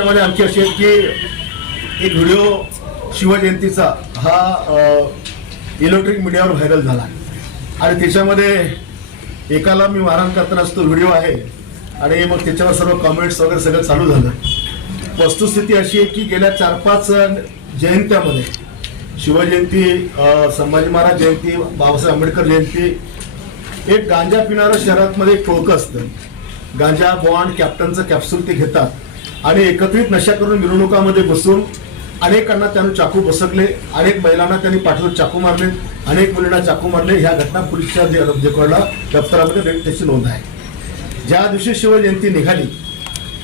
त्यामध्ये आमची अशी आहे की एक व्हिडिओ शिवजयंतीचा हा इलेक्ट्रिक मीडियावर व्हायरल झाला. आणि त्याच्यामध्ये एकाला मी मारहाण करतानाच तो व्हिडिओ आहे. आणि मग त्याच्यावर सर्व कमेंट्स वगैरे सगळं चालू झालं. वस्तुस्थिती अशी आहे की गेल्या चार पाच जयंत्यामध्ये शिवजयंती संभाजी महाराज जयंती बाबासाहेब आंबेडकर जयंती एक गांजा पिणारं शहरातमध्ये एक टोळकं असतं. गांजा बॉन्ड कॅप्टनचं कॅप्सूल ते घेतात. आणि एकत्रित नशा करून मिरवणुकामध्ये बसून अनेकांना त्यानं चाकू बसकले अनेक महिलांना त्यांनी पाठवून चाकू मारले अनेक मुलींना चाकू मारले. ह्या घटना पुलिसच्या रेकॉर्डला दप्तरामध्ये त्याची नोंद आहे. ज्या दिवशी शिवजयंती निघाली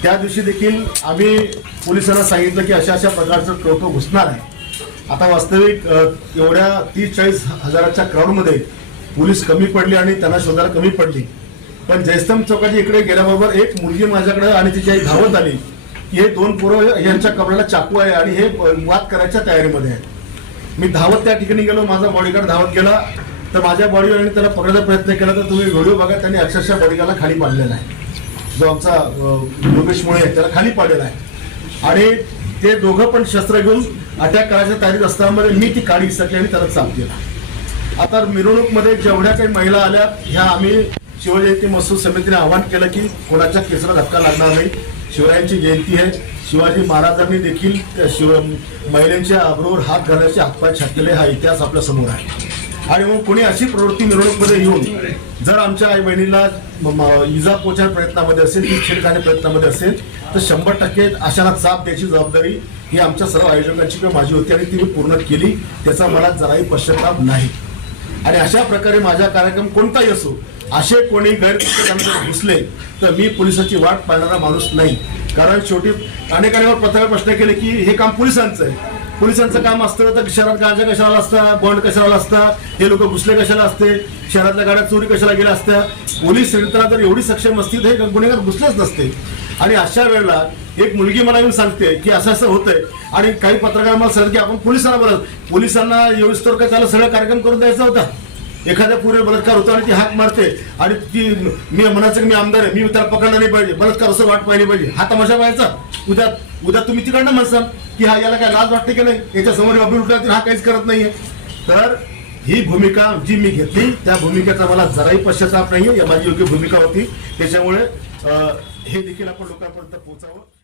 त्या दिवशी देखील आम्ही पोलिसांना सांगितलं की अशा अशा प्रकारचं टोकं घुसणार आहे. आता वास्तविक एवढ्या तीस चाळीस हजाराच्या क्राऊडमध्ये पोलीस कमी पडली आणि त्यांना शोधायला कमी पडली. पण जयस्तंभ चौकाच्या इकडे गेल्याबरोबर एक मुलगी माझ्याकडे आणि तिची आई धावत आली. हे दोन पोरं यांच्या कपड्याला चाकू आहे आणि हे वाद करायच्या तयारीमध्ये आहे मी धावत त्या ठिकाणी गेलो माझा बॉडीगार्ड धावत गेला. तर माझ्या बॉडीगार्डने त्याला पकडायचा प्रयत्न केला तर तुम्ही व्हिडिओ बघा त्यांनी अक्षरशः बॉडीगार्डला खाली पाडलेला आहे. जो आमचा योगेश मुळे त्याला खाली पाडलेला आहे. आणि ते दोघं पण शस्त्र घेऊन अटॅक करायच्या तयारीत असताना मी ती काडी विसरली आणि त्याला चाप दिला. आता मिरवणूकमध्ये जेवढ्या काही महिला आल्या ह्या आम्ही शिवजयंती महसूल समितीने आवाहन केलं की कोणाच्या केसला धक्का लागणार नाही. शिवरायांची जयंती आहे. शिवाजी महाराजांनी देखील शिव महिलांच्या अब्रोवर हात घालण्याचे हातपाय छाटलेले हा इतिहास आपल्यासमोर आहे. आणि मग कोणी अशी प्रवृत्ती मिरवणूकमध्ये येऊन जर आमच्या आई बहिणीला इजा पोचण्याच्या प्रयत्नामध्ये असेल ती छेड काढण्याच्या प्रयत्नामध्ये असेल तर शंभर टक्के अशाला चाप द्यायची जबाबदारी ही आमच्या सर्व आयोजकांची किंवा माझी होती आणि ती मी पूर्ण केली त्याचा मला जराही पश्चाताप नाही. आणि अशा प्रकारे माझा कार्यक्रम कोणताही असो असे कोणी गैरप्रकारे घुसले तर मी पोलिसाची वाट पाहणारा माणूस नाही. कारण शेवटी अनेकांनी पत्रावर प्रश्न केले की हे काम पोलिसांचं आहे. पोलिसांचं काम असतं तर शहरात गांजा कशाला असता बॉन्ड कशाला असता हे लोक घुसले कशाला असते शहरातल्या गाड्या चोरी कशाला गेल्या असत्या. पोलीस यंत्रणा तर एवढी सक्षम असती तर हे गुन्हेगार घुसलेच नसते. आणि अशा वेळेला एक मुलगी मला येऊन सांगते की असं असं होतंय. आणि काही पत्रकार मला सांगते की आपण पोलिसांना बोलत पोलिसांना एवढीच काय त्याला सगळं कार्यक्रम करून द्यायचा होता. एखाद्या पुरे बलात्कार होतो आणि ती हाक मारते आणि ती मी म्हणायचं की मी आमदार आहे मी त्याला पकडला नाही पाहिजे बलात्कार असं वाट पाहिली पाहिजे. हा तमाशा पाहायचा उद्या उद्या तुम्ही तिकडनं म्हणसाल की हा याला काय लाज वाटते की नाही? याच्या समोर बाबी उठला हा काहीच करत नाहीये. तर ही भूमिका जी मी घेतली त्या भूमिकेचा मला जराही पश्चाताप नाहीये. या माझी योग्य भूमिका होती. त्याच्यामुळे अं, हे देखील आपण लोकांपर्यंत पोहोचावं.